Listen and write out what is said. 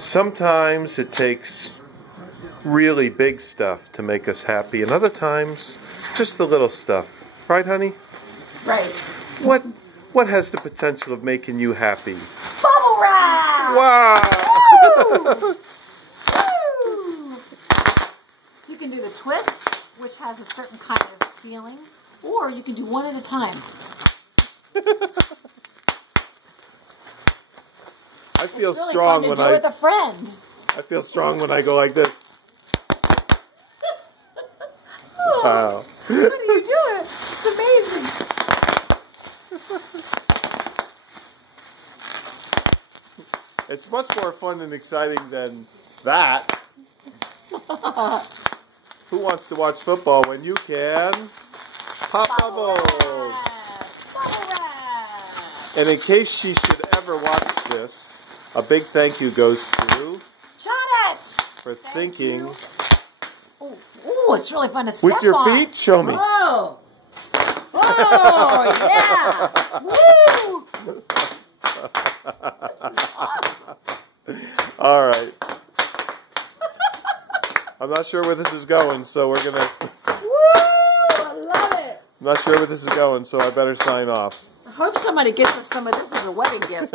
Sometimes it takes really big stuff to make us happy, and other times just the little stuff. Right, honey? Right. What has the potential of making you happy? Bubble wrap! Wow! Woo! Woo! You can do the twist, which has a certain kind of feeling, or you can do one at a time. I feel it's really strong fun to when do with a friend. I feel strong when I go like this. Oh, Wow. what are you doing? It's amazing. It's much more fun and exciting than that. Who wants to watch football when you can pop bubbles? Bubble wrap! And in case she should ever watch this, a big thank you goes to Janet! for thinking. Oh, it's really fun to step on. With your feet? Show me. Oh! Oh, yeah! Woo! All right. I'm not sure where this is going, so we're going to... Woo! I love it. I'm not sure where this is going, so I better sign off. I hope somebody gets us some of this as a wedding gift.